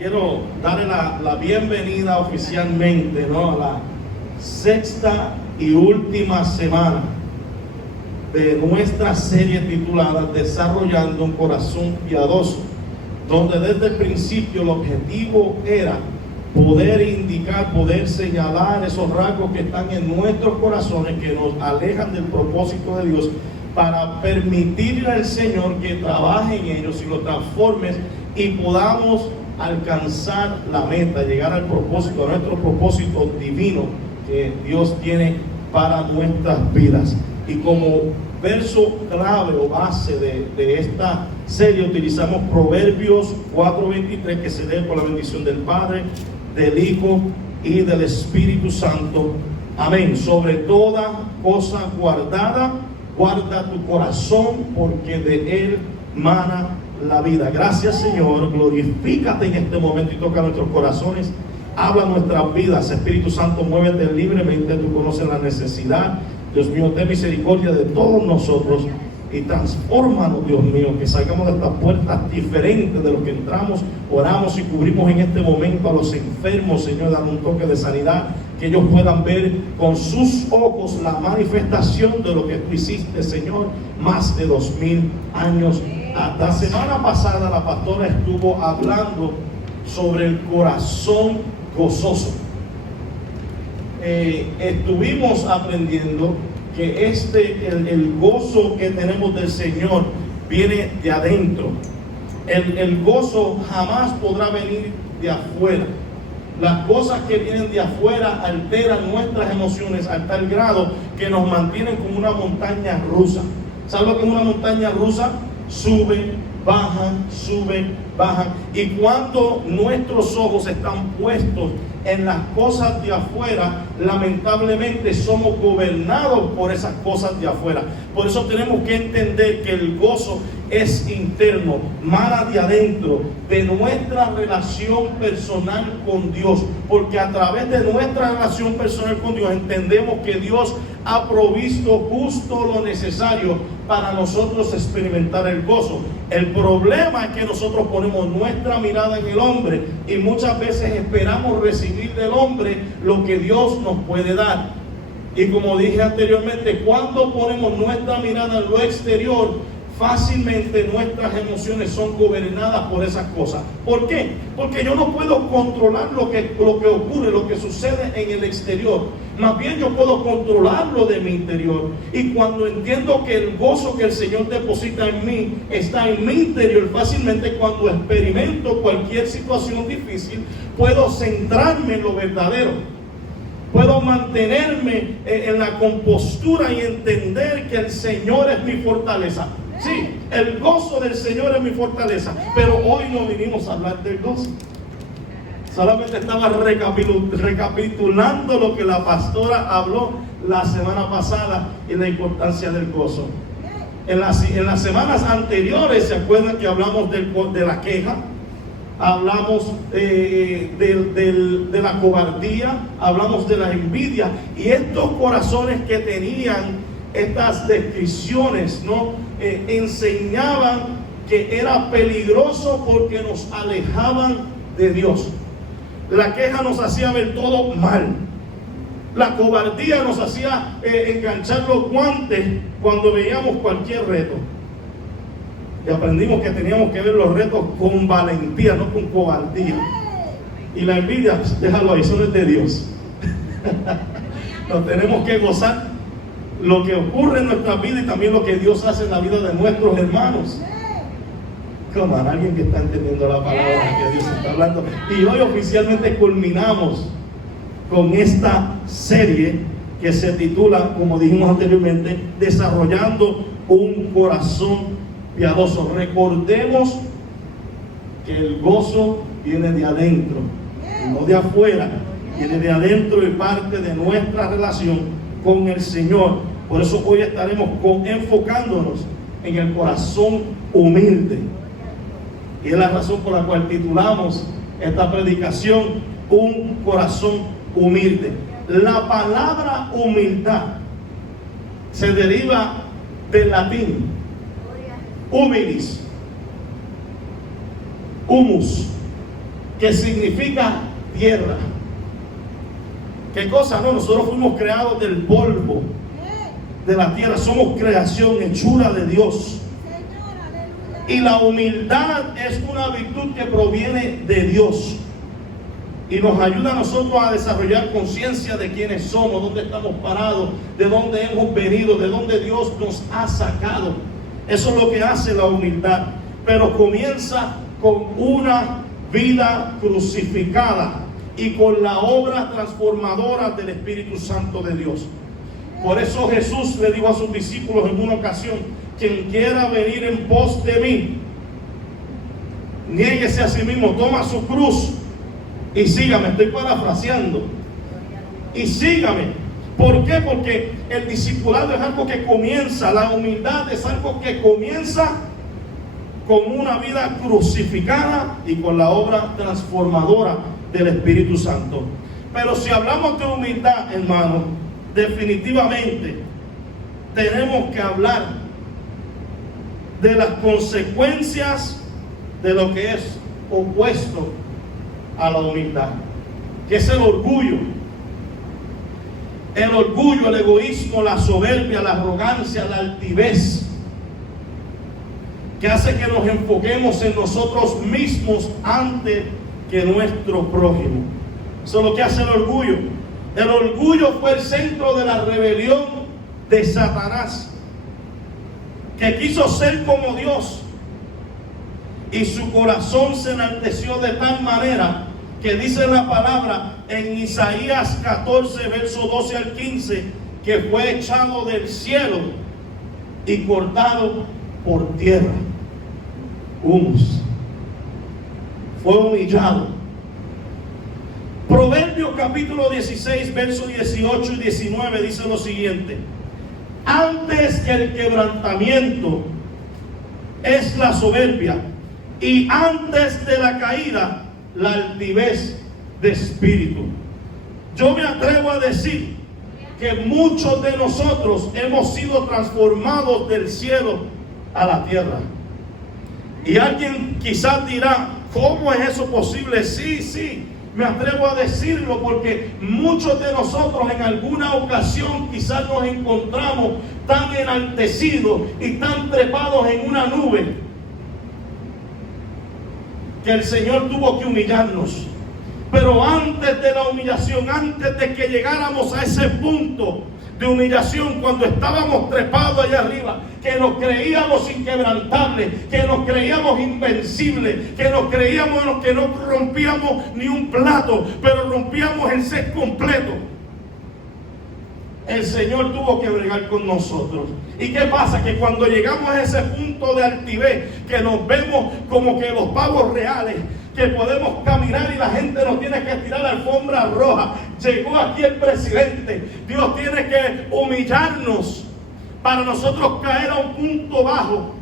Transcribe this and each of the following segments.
quiero darle la bienvenida oficialmente, ¿no?, a la sexta y última semana de nuestra serie titulada Desarrollando un Corazón Piadoso, donde desde el principio el objetivo era poder indicar, poder señalar esos rasgos que están en nuestros corazones, que nos alejan del propósito de Dios, para permitirle al Señor que trabaje en ellos y los transforme y podamos alcanzar la meta, llegar al propósito, a nuestro propósito divino que Dios tiene para nuestras vidas. Y como verso clave o base de esta serie utilizamos Proverbios 4:23, que se lee por la bendición del Padre, del Hijo y del Espíritu Santo. Amén. Sobre toda cosa guardada, guarda tu corazón, porque de él mana la vida. Gracias, Señor. Glorifícate en este momento y toca nuestros corazones. Habla nuestras vidas. Espíritu Santo, muévete libremente. Tú conoces la necesidad. Dios mío, ten misericordia de todos nosotros y transfórmanos, Dios mío, que salgamos de estas puertas diferentes de lo que entramos. Oramos y cubrimos en este momento a los enfermos, Señor, dando un toque de sanidad, que ellos puedan ver con sus ojos la manifestación de lo que tú hiciste, Señor, más de 2000 años atrás. La semana pasada la pastora estuvo hablando sobre el corazón gozoso. Estuvimos aprendiendo que el gozo que tenemos del Señor viene de adentro. El gozo jamás podrá venir de afuera. Las cosas que vienen de afuera alteran nuestras emociones a tal grado que nos mantienen como una montaña rusa. ¿Sabes lo que es una montaña rusa? Suben, bajan, suben, bajan. Y cuando nuestros ojos están puestos en las cosas de afuera, lamentablemente somos gobernados por esas cosas de afuera. Por eso tenemos que entender que el gozo es interno, mana de adentro, de nuestra relación personal con Dios, porque a través de nuestra relación personal con Dios entendemos que Dios ha provisto justo lo necesario para nosotros experimentar el gozo. El problema es que nosotros ponemos nuestra mirada en el hombre y muchas veces esperamos recibir del hombre lo que Dios nos puede dar. Y como dije anteriormente, cuando ponemos nuestra mirada en lo exterior, fácilmente nuestras emociones son gobernadas por esas cosas. ¿Por qué? Porque yo no puedo controlar lo que ocurre, lo que sucede en el exterior. Más bien yo puedo controlarlo de mi interior. Y cuando entiendo que el gozo que el Señor deposita en mí está en mi interior, fácilmente cuando experimento cualquier situación difícil, puedo centrarme en lo verdadero. Puedo mantenerme en la compostura y entender que el Señor es mi fortaleza. Sí, el gozo del Señor es mi fortaleza. Pero hoy no vinimos a hablar del gozo. Solamente estaba recapitulando lo que la pastora habló la semana pasada y la importancia del gozo. En las semanas anteriores, ¿se acuerdan que hablamos de la queja? Hablamos de la cobardía, hablamos de la envidia, y estos corazones que tenían estas descripciones, ¿no? Enseñaban que era peligroso porque nos alejaban de Dios. La queja nos hacía ver todo mal. La cobardía nos hacía enganchar los guantes cuando veíamos cualquier reto. Y aprendimos que teníamos que ver los retos con valentía, no con cobardía. Y la envidia, déjalo ahí, eso es de Dios. Nos tenemos que gozar lo que ocurre en nuestra vida y también lo que Dios hace en la vida de nuestros hermanos. Como alguien que está entendiendo la palabra que Dios está hablando. Y hoy oficialmente culminamos con esta serie que se titula, como dijimos anteriormente, Desarrollando un Corazón Piadoso. Recordemos que el gozo viene de adentro, no de afuera. Viene de adentro y parte de nuestra relación con el Señor. Por eso hoy estaremos enfocándonos en el corazón humilde. Y es la razón por la cual titulamos esta predicación Un Corazón Humilde. La palabra humildad se deriva del latín humilis, humus, que significa tierra. ¿Qué cosa? No, nosotros fuimos creados del polvo de la tierra. Somos creación, hechura de Dios. Y la humildad es una virtud que proviene de Dios. Y nos ayuda a nosotros a desarrollar conciencia de quiénes somos, dónde estamos parados, de dónde hemos venido, de dónde Dios nos ha sacado. Eso es lo que hace la humildad. Pero comienza con una vida crucificada y con la obra transformadora del Espíritu Santo de Dios. Por eso Jesús le dijo a sus discípulos en una ocasión: quien quiera venir en pos de mí, niéguese a sí mismo, toma su cruz y sígame. Estoy parafraseando. Y sígame. ¿Por qué? Porque el discipulado es algo que comienza, la humildad es algo que comienza con una vida crucificada y con la obra transformadora del Espíritu Santo. Pero si hablamos de humildad, hermano, definitivamente tenemos que hablar de las consecuencias de lo que es opuesto a la humildad, que es el orgullo. El orgullo, el egoísmo, la soberbia, la arrogancia, la altivez, que hace que nos enfoquemos en nosotros mismos antes que nuestro prójimo. Eso es lo que hace el orgullo. El orgullo fue el centro de la rebelión de Satanás, que quiso ser como Dios, y su corazón se enalteció de tal manera que dice la palabra en Isaías 14, verso 12 al 15, que fue echado del cielo y cortado por tierra. Humus. Fue humillado. Proverbios capítulo 16, verso 18 y 19 dice lo siguiente: antes que el quebrantamiento es la soberbia, y antes de la caída la altivez de espíritu. Yo me atrevo a decir que muchos de nosotros hemos sido transformados del cielo a la tierra. Y alguien quizás dirá: ¿cómo es eso posible? Sí, me atrevo a decirlo, porque muchos de nosotros en alguna ocasión quizás nos encontramos tan enaltecidos y tan trepados en una nube que el Señor tuvo que humillarnos. Pero antes de la humillación, antes de que llegáramos a ese punto de humillación, cuando estábamos trepados allá arriba, que nos creíamos inquebrantables, que nos creíamos invencibles, que nos creíamos que no rompíamos ni un plato, pero rompíamos el set completo, el Señor tuvo que bregar con nosotros. ¿Y qué pasa? Que cuando llegamos a ese punto de altivez, que nos vemos como que los pavos reales, que podemos caminar y la gente nos tiene que tirar la alfombra roja, llegó aquí el presidente, Dios tiene que humillarnos para nosotros caer a un punto bajo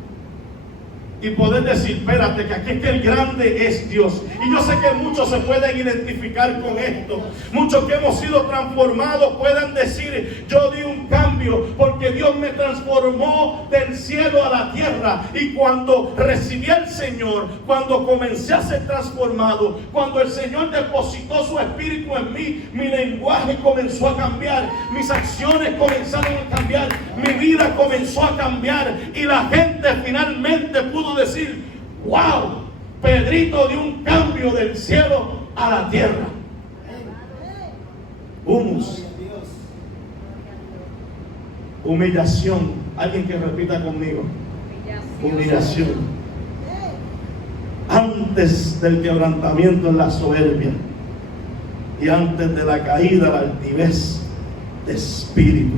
y poder decir: espérate, que aquí es que el grande es Dios. Y yo sé que muchos se pueden identificar con esto. Muchos que hemos sido transformados pueden decir: yo di un cambio porque Dios me transformó del cielo a la tierra. Y cuando recibí al Señor, cuando comencé a ser transformado, cuando el Señor depositó su espíritu en mí, mi lenguaje comenzó a cambiar, mis acciones comenzaron a cambiar, mi vida comenzó a cambiar, y la gente finalmente pudo decir: wow, Pedrito dio un cambio del cielo a la tierra. Humus. Humillación. Alguien que repita conmigo: humillación. Antes del quebrantamiento es la soberbia, y antes de la caída la altivez de espíritu.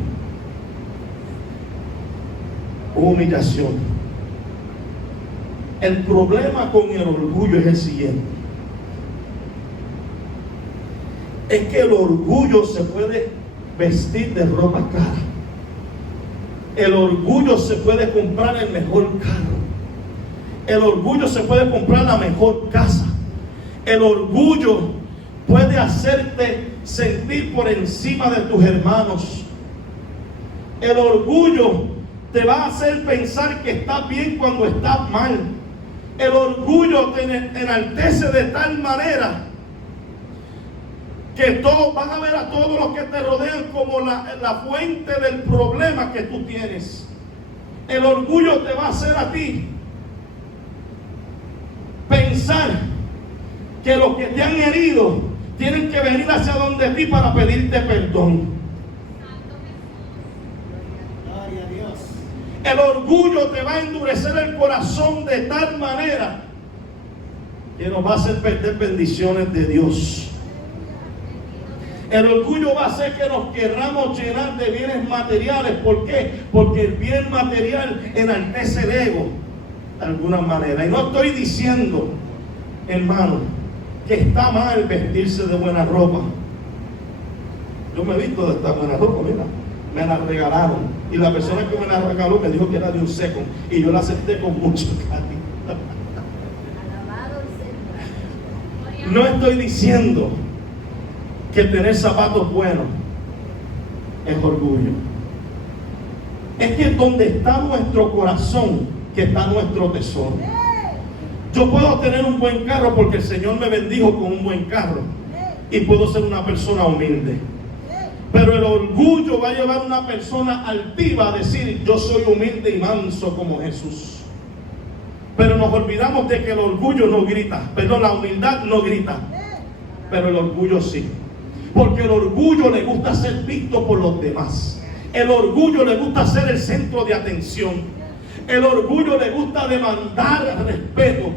Humillación. El problema con el orgullo es el siguiente: es que el orgullo se puede vestir de ropa cara. El orgullo se puede comprar el mejor carro. El orgullo se puede comprar la mejor casa. El orgullo puede hacerte sentir por encima de tus hermanos. El orgullo te va a hacer pensar que estás bien cuando estás mal. El orgullo te enaltece de tal manera que todos van a ver a todos los que te rodean como la fuente del problema que tú tienes. El orgullo te va a hacer a ti pensar que los que te han herido tienen que venir hacia donde ti para pedirte perdón. Gloria a Dios. El orgullo te va a endurecer el corazón de tal manera que nos va a hacer perder bendiciones de Dios. El orgullo va a hacer que nos querramos llenar de bienes materiales. ¿Por qué? Porque el bien material enaltece el ego de alguna manera. Y no estoy diciendo, hermano, que está mal vestirse de buena ropa. Yo me he visto de esta buena ropa, mira, me la regalaron. Y la persona que me la regaló me dijo que era de un second. Y yo la acepté con mucho cariño. No estoy diciendo que tener zapatos buenos es orgullo. Es que donde está nuestro corazón, que está nuestro tesoro. Yo puedo tener un buen carro porque el Señor me bendijo con un buen carro y puedo ser una persona humilde. Pero el orgullo va a llevar a una persona altiva a decir: yo soy humilde y manso como Jesús. Pero nos olvidamos de que el orgullo no grita. Perdón, la humildad no grita, pero el orgullo sí. Porque el orgullo le gusta ser visto por los demás. El orgullo le gusta ser el centro de atención. El orgullo le gusta demandar respeto.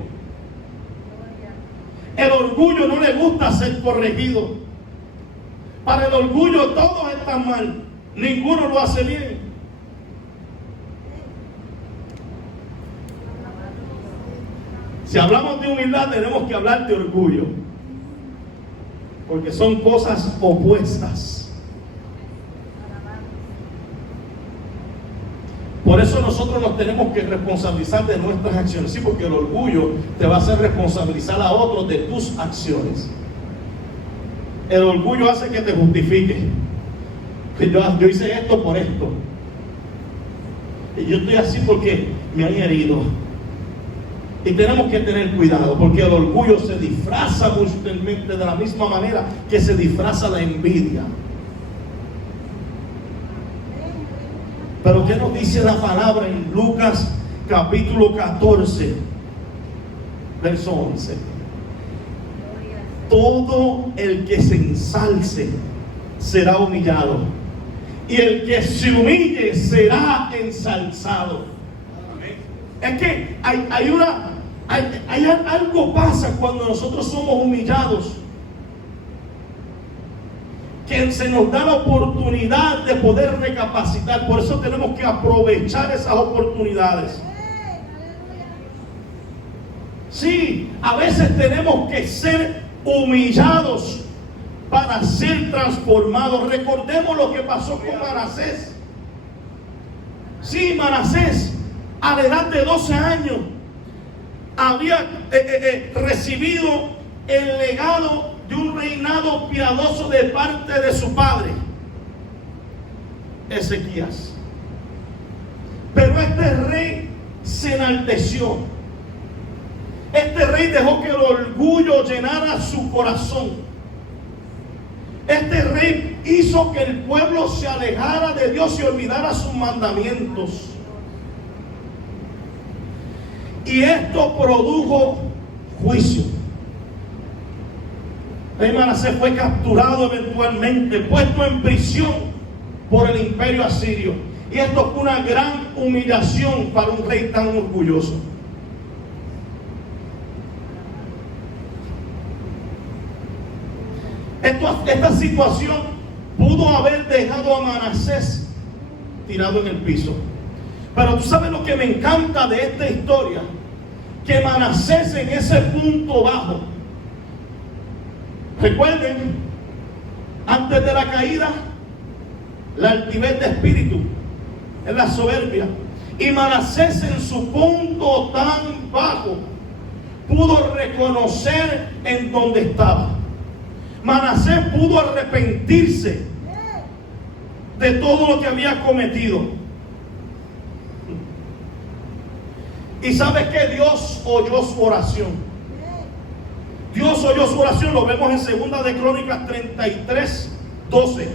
El orgullo no le gusta ser corregido. Para el orgullo todos están mal, ninguno lo hace bien. Si hablamos de humildad, tenemos que hablar de orgullo, porque son cosas opuestas. Por eso nosotros nos tenemos que responsabilizar de nuestras acciones. Sí, porque el orgullo te va a hacer responsabilizar a otros de tus acciones. El orgullo hace que te justifiques. Yo hice esto por esto. Y yo estoy así porque me han herido. Y tenemos que tener cuidado, porque el orgullo se disfraza muy sutilmente de la misma manera que se disfraza la envidia. Pero ¿qué nos dice la palabra en Lucas capítulo 14, verso 11? Todo el que se ensalce será humillado, y el que se humille será ensalzado. Es que algo pasa cuando nosotros somos humillados, que se nos da la oportunidad de poder recapacitar. Por eso tenemos que aprovechar esas oportunidades. Sí, a veces tenemos que ser humillados para ser transformados. Recordemos lo que pasó con Manasés. Sí, Manasés, a la edad de 12 años, había recibido el legado de un reinado piadoso de parte de su padre, Ezequías. Pero este rey se enalteció. Este rey dejó que el orgullo llenara su corazón. Este rey hizo que el pueblo se alejara de Dios y olvidara sus mandamientos. Y esto produjo juicio. Rey Manasés fue capturado eventualmente, puesto en prisión por el imperio asirio. Y esto fue una gran humillación para un rey tan orgulloso. Esta situación pudo haber dejado a Manasés tirado en el piso. Pero tú sabes lo que me encanta de esta historia, que Manasés en ese punto bajo, recuerden, antes de la caída, la altivez de espíritu, es la soberbia. Y Manasés en su punto tan bajo pudo reconocer en dónde estaba. Manasés pudo arrepentirse de todo lo que había cometido. Y sabes que Dios oyó su oración. Dios oyó su oración, lo vemos en 2 de Crónicas 33, 12.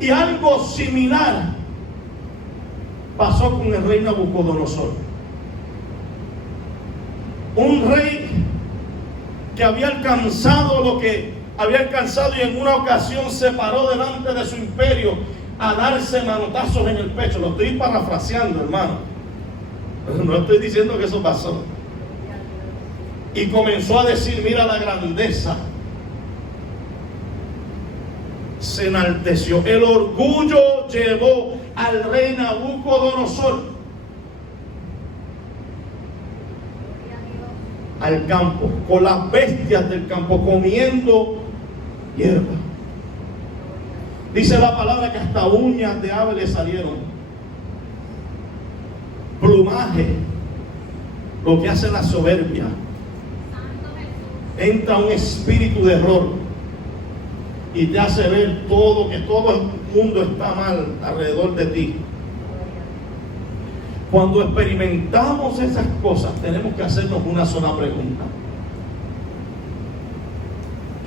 Y algo similar pasó con el rey Nabucodonosor. Un rey que había alcanzado lo que había alcanzado y en una ocasión se paró delante de su imperio a darse manotazos en el pecho. Lo estoy parafraseando, hermano. No estoy diciendo que eso pasó. Y comenzó a decir, mira la grandeza. Se enalteció. El orgullo llevó al rey Nabucodonosor al campo, con las bestias del campo, comiendo hierba. Dice la palabra que hasta uñas de ave le salieron. Plumaje, lo que hace la soberbia. Entra un espíritu de error y te hace ver todo, que todo el mundo está mal alrededor de ti. Cuando experimentamos esas cosas, tenemos que hacernos una sola pregunta: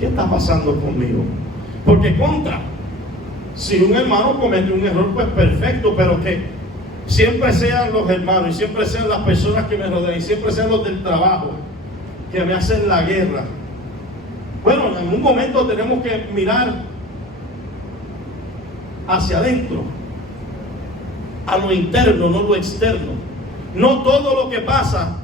¿qué está pasando conmigo? Porque si un hermano comete un error, pues perfecto, pero que siempre sean los hermanos y siempre sean las personas que me rodean y siempre sean los del trabajo que me hacen la guerra. Bueno, en un momento tenemos que mirar hacia adentro, a lo interno, no lo externo. No todo lo que pasa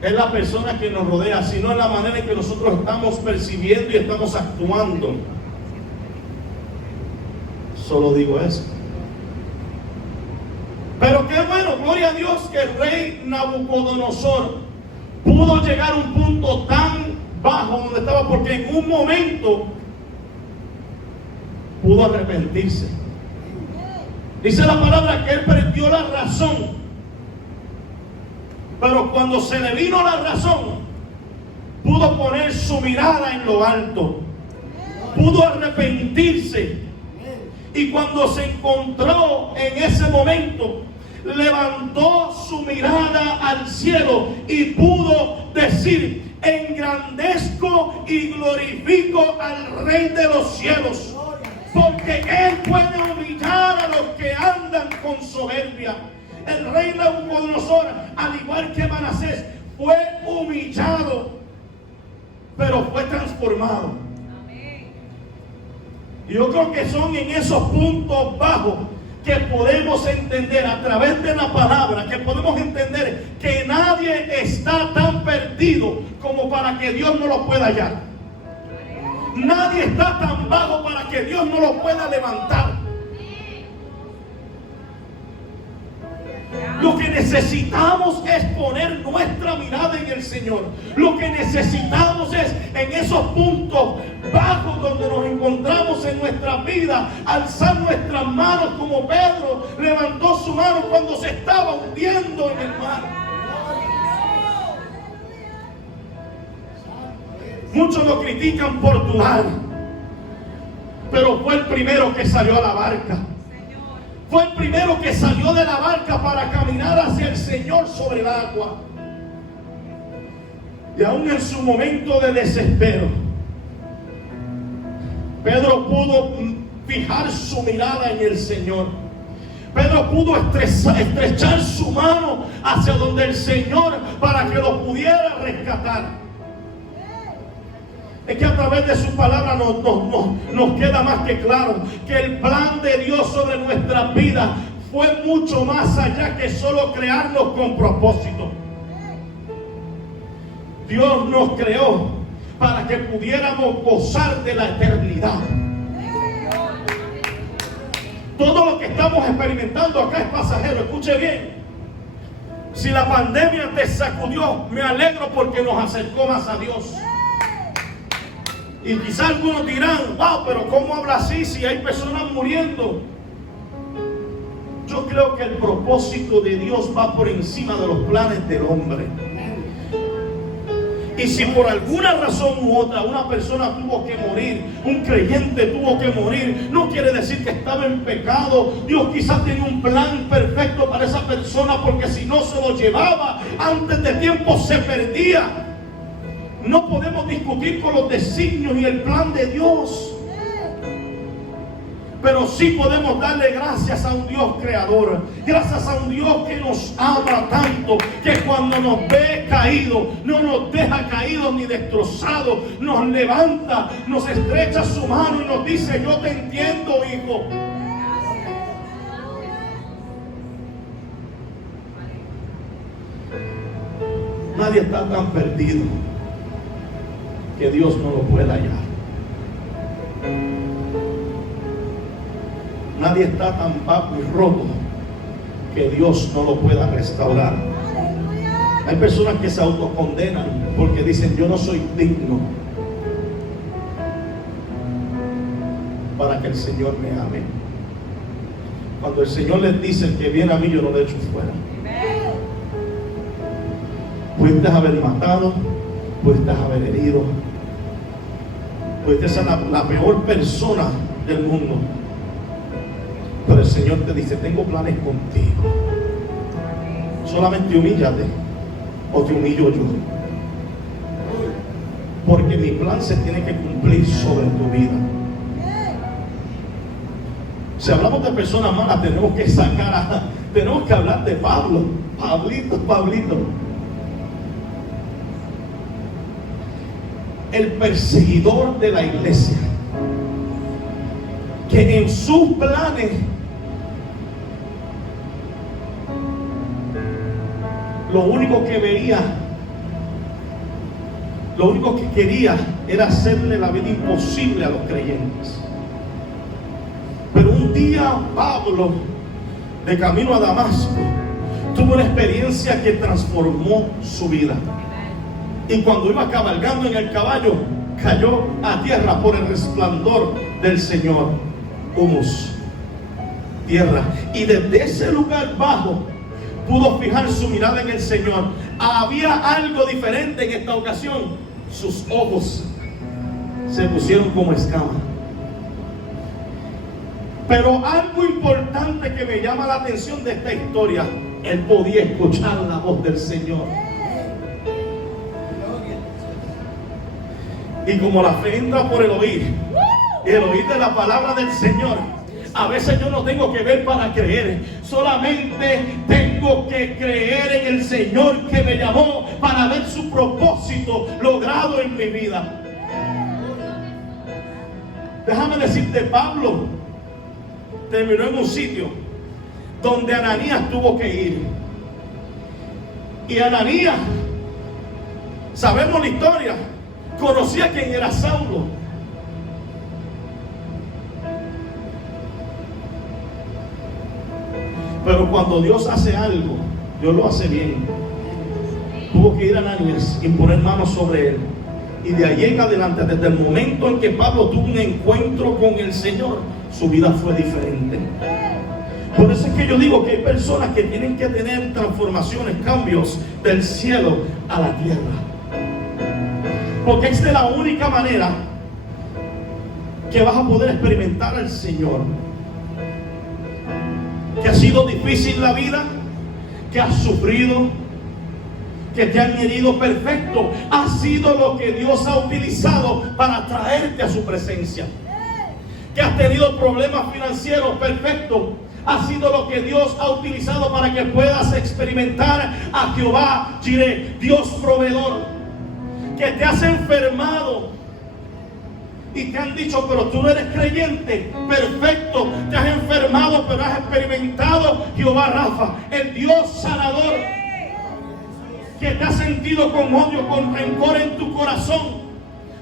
es la persona que nos rodea, sino en la manera en que nosotros estamos percibiendo y estamos actuando. Solo digo eso. Pero qué bueno, gloria a Dios, que el rey Nabucodonosor pudo llegar a un punto tan bajo donde estaba, porque en un momento pudo arrepentirse. Dice la palabra que él perdió la razón, pero cuando se le vino la razón, pudo poner su mirada en lo alto, pudo arrepentirse. Y cuando se encontró en ese momento, levantó su mirada al cielo y pudo decir: engrandezco y glorifico al Rey de los cielos, porque Él puede humillar a los que andan con soberbia. El rey Nabucodonosor, al igual que Manasés, fue humillado, pero fue transformado. Y yo creo que son en esos puntos bajos que podemos entender a través de la palabra, que podemos entender que nadie está tan perdido como para que Dios no lo pueda hallar. Nadie está tan bajo para que Dios no lo pueda levantar. Lo que necesitamos es poner nuestra mirada en el Señor. Lo que necesitamos es, en esos puntos bajos donde nos encontramos en nuestra vida, alzar nuestras manos como Pedro levantó su mano cuando se estaba hundiendo en el mar. Muchos lo critican por dudar, pero fue el primero que salió a la barca. Fue el primero que salió de la barca para caminar hacia el Señor sobre el agua. Y aún en su momento de desespero, Pedro pudo fijar su mirada en el Señor. Pedro pudo estrechar su mano hacia donde el Señor para que lo pudiera rescatar. Es que a través de su palabra nos queda más que claro que el plan de Dios sobre nuestras vidas fue mucho más allá que solo crearnos con propósito. Dios nos creó para que pudiéramos gozar de la eternidad. Todo lo que estamos experimentando acá es pasajero. Escuche bien. Si la pandemia te sacudió, me alegro porque nos acercó más a Dios. Y quizás algunos dirán: wow, pero ¿cómo habla así si hay personas muriendo? Yo creo que el propósito de Dios va por encima de los planes del hombre. Y si por alguna razón u otra una persona tuvo que morir, un creyente tuvo que morir, no quiere decir que estaba en pecado. Dios quizás tenía un plan perfecto para esa persona, porque si no se lo llevaba antes de tiempo se perdía. No podemos discutir con los designios y el plan de Dios, pero sí podemos darle gracias a un Dios creador, gracias a un Dios que nos ama tanto, que cuando nos ve caídos, no nos deja caídos ni destrozados, nos levanta, nos estrecha su mano y nos dice: yo te entiendo, hijo. Nadie está tan perdido que Dios no lo pueda hallar. Nadie está tan vago y roto que Dios no lo pueda restaurar. Hay personas que se autocondenan porque dicen: yo no soy digno para que el Señor me ame. Cuando el Señor les dice: el que viene a mí yo no le echo fuera. Pudiste haber matado, pudiste haber herido, pudiste ser la peor persona del mundo, pero el Señor te dice: tengo planes contigo. Solamente humíllate o te humillo yo, porque mi plan se tiene que cumplir sobre tu vida. Si hablamos de personas malas, tenemos que hablar de Pablo. Pablito, el perseguidor de la iglesia, que en sus planes lo único que quería era hacerle la vida imposible a los creyentes. Pero un día Pablo, de camino a Damasco, tuvo una experiencia que transformó su vida. Y cuando iba cabalgando en el caballo, cayó a tierra por el resplandor del Señor. Humus, tierra. Y desde ese lugar bajo pudo fijar su mirada en el Señor. Había algo diferente en esta ocasión. Sus ojos se pusieron como escamas. Pero algo importante que me llama la atención de esta historia: él podía escuchar la voz del Señor. Y como la fe entra por el oír de la palabra del Señor, a veces yo no tengo que ver para creer, solamente tengo que creer en el Señor que me llamó para ver su propósito logrado en mi vida. Déjame decirte, Pablo terminó en un sitio donde Ananías tuvo que ir. Y Ananías, sabemos la historia, conocía quién era Saulo. Pero cuando Dios hace algo, Dios lo hace bien. Tuvo que ir a Ananías y poner manos sobre él. Y de ahí en adelante, desde el momento en que Pablo tuvo un encuentro con el Señor, su vida fue diferente. Por eso es que yo digo que hay personas que tienen que tener transformaciones, cambios del cielo a la tierra. Porque esta es la única manera que vas a poder experimentar al Señor. Que ha sido difícil la vida, que has sufrido, que te han herido, perfecto. Ha sido lo que Dios ha utilizado para traerte a su presencia. Que has tenido problemas financieros, perfecto. Ha sido lo que Dios ha utilizado para que puedas experimentar a Jehová Jireh, Dios proveedor. Que te has enfermado y te han dicho: pero tú no eres creyente. Perfecto, te has enfermado, pero has experimentado Jehová Rafa, el Dios sanador. Que te has sentido con odio, con rencor en tu corazón.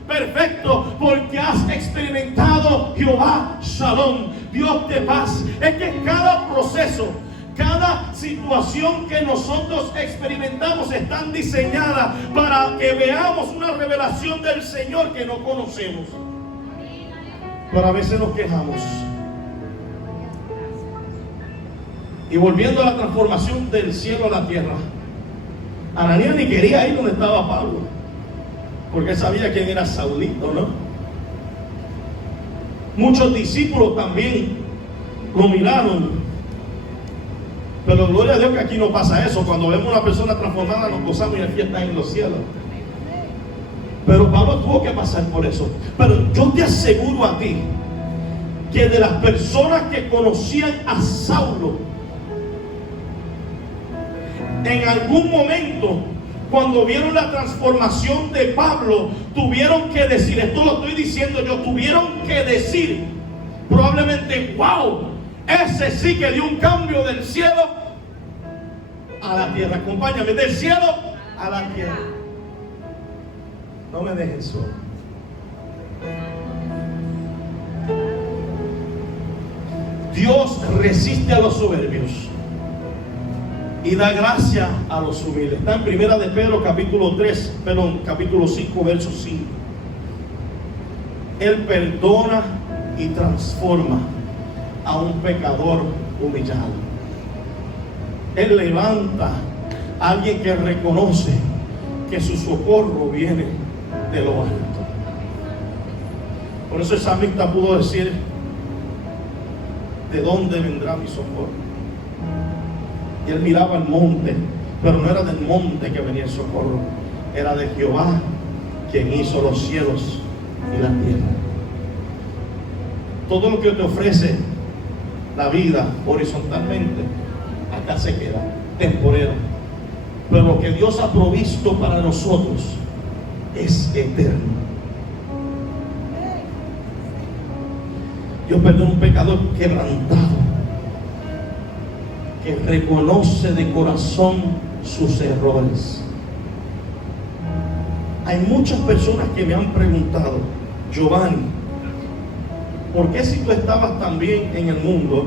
Perfecto, porque has experimentado Jehová Shalom, Dios de paz. Es que cada proceso, cada situación que nosotros experimentamos están diseñadas para que veamos una revelación del Señor que no conocemos. Pero a veces nos quejamos. Y volviendo a la transformación del cielo a la tierra, Ananías ni quería ir donde estaba Pablo. porque él sabía quién era Saulito, ¿no? Muchos discípulos también lo miraron, pero gloria a Dios que aquí no pasa eso. Cuando vemos a una persona transformada nos gozamos y aquí está en los cielos. Pero Pablo tuvo que pasar por eso. Pero yo te aseguro a ti que de las personas que conocían a Saulo, en algún momento, cuando vieron la transformación de Pablo, tuvieron que decir, esto lo estoy diciendo yo, tuvieron que decir probablemente, wow, ese sí que dio un cambio del cielo a la tierra. Acompáñame, del cielo a la tierra. No me dejes solo. Dios resiste a los soberbios y da gracia a los humildes. Está en Primera de Pedro capítulo 5, verso 5. Él perdona y transforma a un pecador humillado. Él levanta a alguien que reconoce que su socorro viene de lo alto. Por eso el salmista pudo decir, ¿de dónde vendrá mi socorro? Y él miraba al monte, pero no era del monte que venía el socorro, era de Jehová, quien hizo los cielos y la tierra. Todo lo que te ofrece la vida horizontalmente, acá se queda, temporero. Pero lo que Dios ha provisto para nosotros es eterno. Dios perdona a un pecador quebrantado, que reconoce de corazón sus errores. Hay muchas personas que me han preguntado, Giovanni, ¿por qué si tú estabas tan bien en el mundo?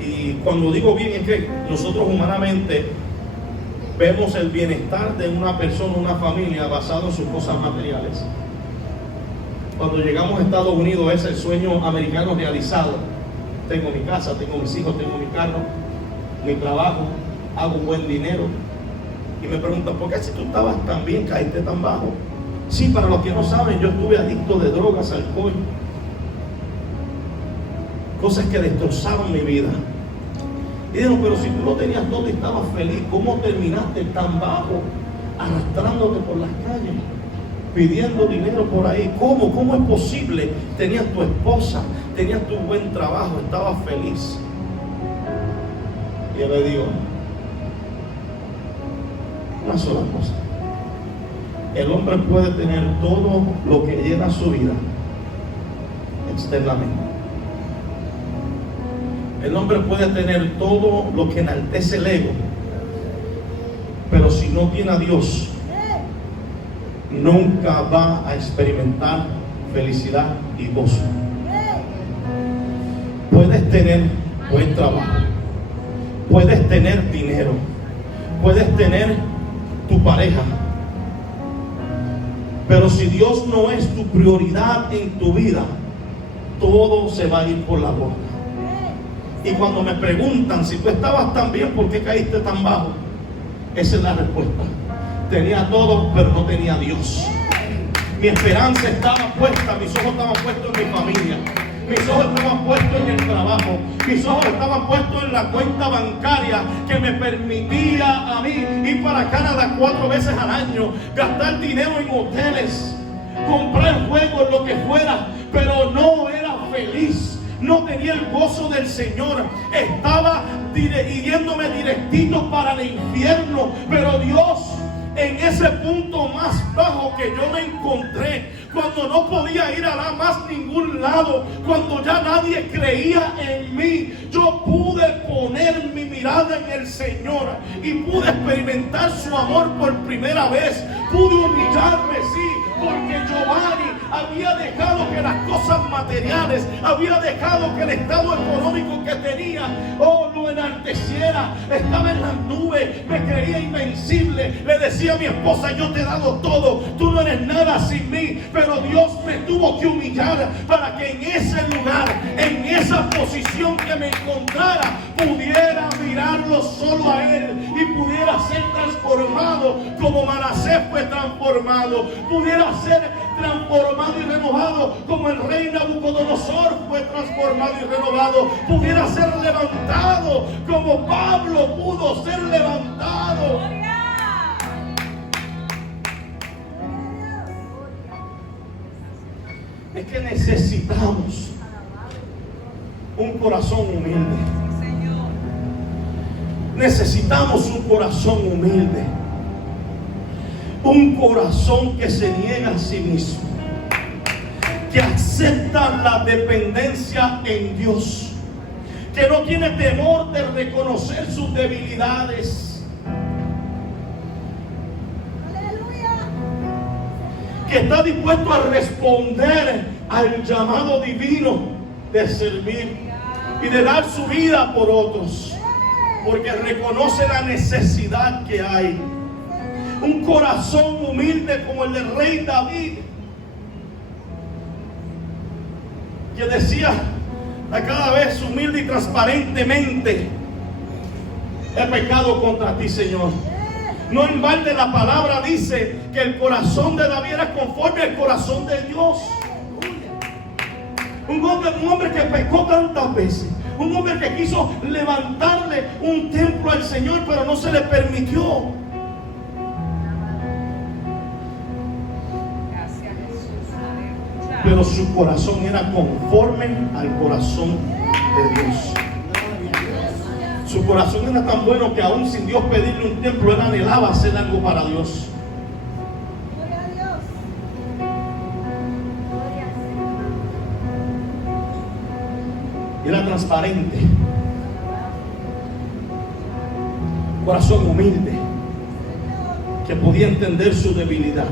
Y cuando digo bien es que nosotros humanamente vemos el bienestar de una persona, una familia basado en sus cosas materiales. Cuando llegamos a Estados Unidos es el sueño americano realizado. Tengo mi casa, tengo mis hijos, tengo mi carro, mi trabajo, hago buen dinero. Y me preguntan, ¿por qué si tú estabas tan bien caíste tan bajo? Sí, para los que no saben, yo estuve adicto de drogas, alcohol, cosas que destrozaron mi vida. Y dijeron, pero si tú lo tenías todo y estabas feliz, ¿cómo terminaste tan bajo, arrastrándote por las calles, pidiendo dinero por ahí? ¿Cómo es posible? Tenías tu esposa, tenías tu buen trabajo, estabas feliz. Y yo le digo una sola cosa: el hombre puede tener todo lo que llena su vida externamente. El hombre puede tener todo lo que enaltece el ego, pero si no tiene a Dios, nunca va a experimentar felicidad y gozo. Puedes tener buen trabajo, puedes tener dinero, puedes tener tu pareja, pero si Dios no es tu prioridad en tu vida, todo se va a ir por la boca. Y cuando me preguntan, si tú estabas tan bien, ¿por qué caíste tan bajo? Esa es la respuesta. Tenía todo, pero no tenía a Dios. Mi esperanza estaba puesta, mis ojos estaban puestos en mi familia, mis ojos estaban puestos en el trabajo, mis ojos estaban puestos en la cuenta bancaria que me permitía a mí ir para Canadá 4 veces al año, gastar dinero en hoteles, comprar juegos, lo que fuera, pero no era feliz. No tenía el gozo del Señor. Estaba hiriéndome directito para el infierno. Pero Dios, en ese punto más bajo que yo me encontré, cuando no podía ir a más ningún lado, cuando ya nadie creía en mí, yo pude poner mi mirada en el Señor y pude experimentar su amor por primera vez. Pude humillarme, sí, porque Giovanni había dejado que las cosas materiales, había dejado que el estado económico que tenía, lo enalteciera. Estaba en las nubes, me creía invencible. Le decía a mi esposa, yo te he dado todo, tú no eres nada sin mí. Pero Dios me tuvo que humillar para que en ese lugar, en esa posición que me encontrara, pudiera mirarlo solo a Él y pudiera ser transformado como Manasés fue transformado. Pudiera ser transformado y renovado como el rey Nabucodonosor fue transformado y renovado. Pudiera ser levantado como Pablo pudo ser levantado. Es que necesitamos un corazón humilde. Necesitamos un corazón humilde. Un corazón que se niega a sí mismo, que acepta la dependencia en Dios, que no tiene temor de reconocer sus debilidades, que está dispuesto a responder al llamado divino de servir y de dar su vida por otros, porque reconoce la necesidad que hay. Un corazón humilde como el del rey David, que decía a cada vez humilde y transparentemente: he pecado contra ti, Señor. No en balde la palabra dice que el corazón de David era conforme al corazón de Dios. Un hombre que pecó tantas veces, un hombre que quiso levantarle un templo al Señor, pero no se le permitió. Pero su corazón era conforme al corazón de Dios. Su corazón era tan bueno que aún sin Dios pedirle un templo, él anhelaba hacer algo para Dios. Era transparente. Corazón humilde, que podía entender su debilidad,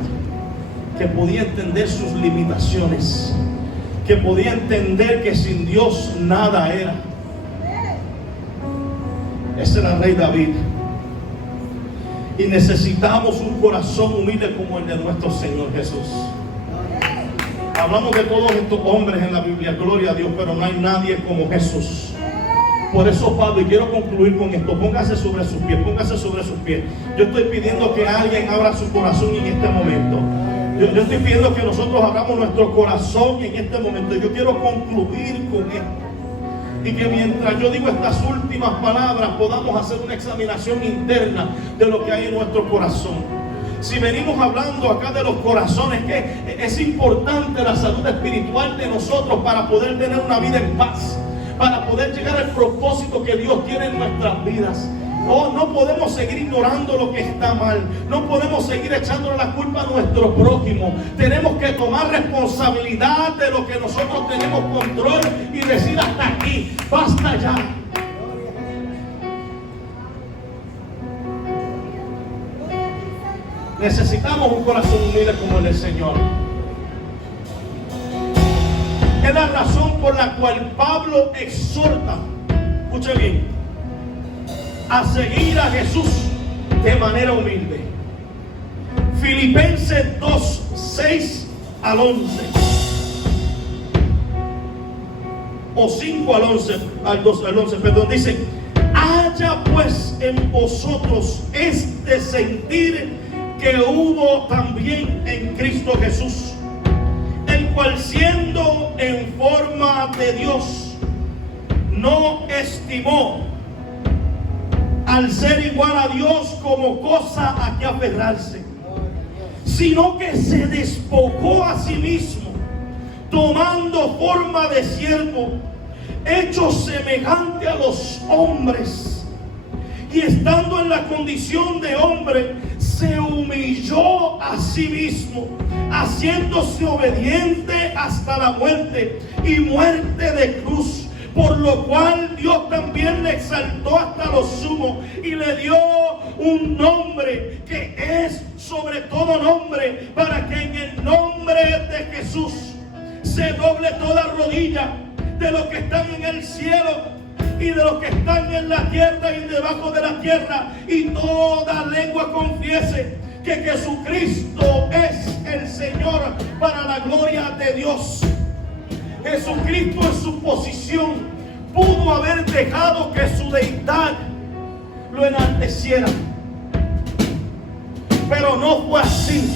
que podía entender sus limitaciones, que podía entender que sin Dios nada era. Ese era el rey David. Y necesitamos un corazón humilde como el de nuestro Señor Jesús. Hablamos de todos estos hombres en la Biblia, gloria a Dios, pero no hay nadie como Jesús. Por eso, Pablo, y quiero concluir con esto, póngase sobre sus pies, póngase sobre sus pies. Yo estoy pidiendo que alguien abra su corazón en este momento. Yo estoy pidiendo que nosotros abramos nuestro corazón en este momento. Yo quiero concluir con esto. Y que mientras yo digo estas últimas palabras, podamos hacer una examinación interna de lo que hay en nuestro corazón. Si venimos hablando acá de los corazones, que es importante la salud espiritual de nosotros para poder tener una vida en paz, para poder llegar al propósito que Dios tiene en nuestras vidas. Oh, no podemos seguir ignorando lo que está mal. No podemos seguir echándole la culpa a nuestro prójimo. Tenemos que tomar responsabilidad de lo que nosotros tenemos control y decir: hasta aquí, basta ya. Necesitamos un corazón humilde como el del Señor. Es la razón por la cual Pablo exhorta, escuche bien, a seguir a Jesús de manera humilde. Filipenses 2, 6 al 11. O 5 al 11, al 2 al 11, perdón, dice: haya pues en vosotros este sentir que hubo también en Cristo Jesús, el cual siendo en forma de Dios, no estimó al ser igual a Dios como cosa a que aferrarse, sino que se despojó a sí mismo, tomando forma de siervo, hecho semejante a los hombres, y estando en la condición de hombre, se humilló a sí mismo, haciéndose obediente hasta la muerte, y muerte de cruz. Por lo cual Dios también le exaltó hasta lo sumo y le dio un nombre que es sobre todo nombre, para que en el nombre de Jesús se doble toda rodilla de los que están en el cielo y de los que están en la tierra y debajo de la tierra, y toda lengua confiese que Jesucristo es el Señor, para la gloria de Dios. Jesucristo en su posición pudo haber dejado que su deidad lo enalteciera, pero no fue así.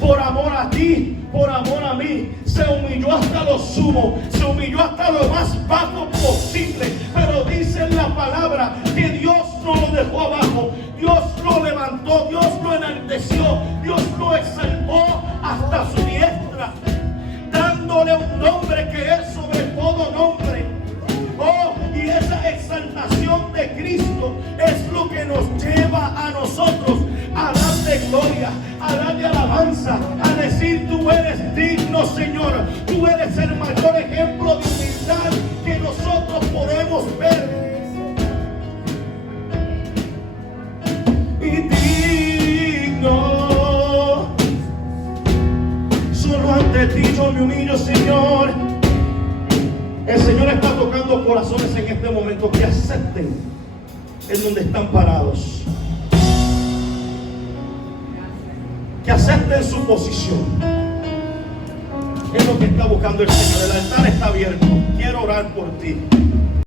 Por amor a ti, por amor a mí, se humilló hasta lo sumo, se humilló hasta lo más bajo posible. Pero dice en la palabra que Dios no lo dejó abajo, Dios lo levantó, Dios lo enalteció, Dios lo exaltó hasta su diestra, dándole un nombre que es sobre todo nombre. Oh, y esa exaltación de Cristo es lo que nos lleva a nosotros a darle gloria, a darle alabanza, a decir: tú eres digno, Señor. Tú eres el mayor ejemplo de humildad que nosotros podemos ver. Y digno, solo ante ti yo me humillo, Señor. El Señor está tocando corazones en este momento que acepten en donde están parados, que acepten su posición. Es lo que está buscando el Señor. El altar está abierto. Quiero orar por ti.